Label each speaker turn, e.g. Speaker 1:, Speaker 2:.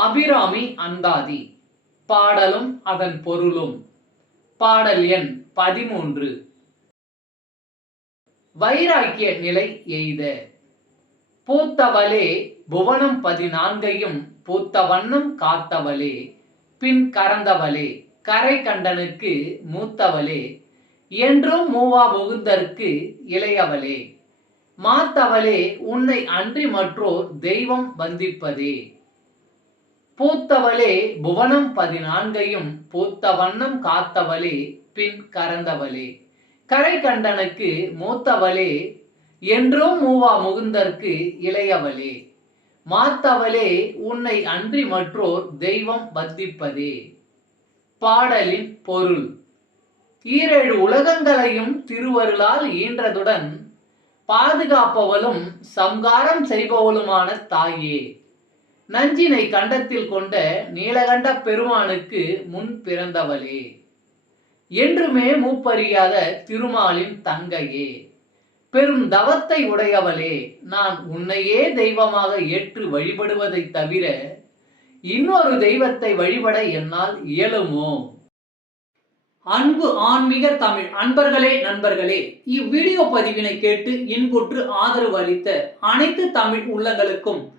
Speaker 1: அபிராமி அந்தாதி. பாடலும் அதன் பொருளும். பாடல் எண் பதிமூன்று. வைராக்கிய நிலை எய்த. பூத்தவளே புவனம் பதினான்கையும் பூத்த வண்ணம் காத்தவளே. பின் கறந்தவளே கரை கண்டனுக்கு மூத்தவளே. என்றும் மூவா முகுந்தற்கு இளையவளே. மாத்தவளே உன்னை அன்றி மற்றோர் தெய்வம் வந்திப்பதே. பூத்தவளே புவனம் பதினான்கையும் பூத்த வண்ணம் காத்தவளே பின் கறந்தவளே. கரை கண்டனுக்கு மூத்தவளே என்றும் மூவா முகுந்தற்கு இளையவளே. மாத்தவளே உன்னை அன்றி மற்றோர் தெய்வம் வந்திப்பதே பாடலின் பொருள். ஈரேழு உலகங்களையும் திருவருளால் ஈன்றதுடன் பாதுகாப்பவளும் சங்காரம் செய்பவளுமான தாயே. நஞ்சினை கண்டத்தில் கொண்ட நீலகண்ட பெருமானுக்கு முன் பிறந்தவளே. என்றுமே மூப்பறியாத திருமாலின் தங்கையே. பெரும் தவத்தை உடையவளே நான் உன்னையே தெய்வமாக ஏற்று வழிபடுவதைத் தவிர இன்னொரு தெய்வத்தை வழிபட என்னால் இயலுமோ? அன்பு ஆன்மீக தமிழ் அன்பர்களே நண்பர்களே இவ்வீடியோ பதிவினை கேட்டு இன்புற்று ஆதரவு அளித்த அனைத்து தமிழ் உள்ளங்களுக்கும்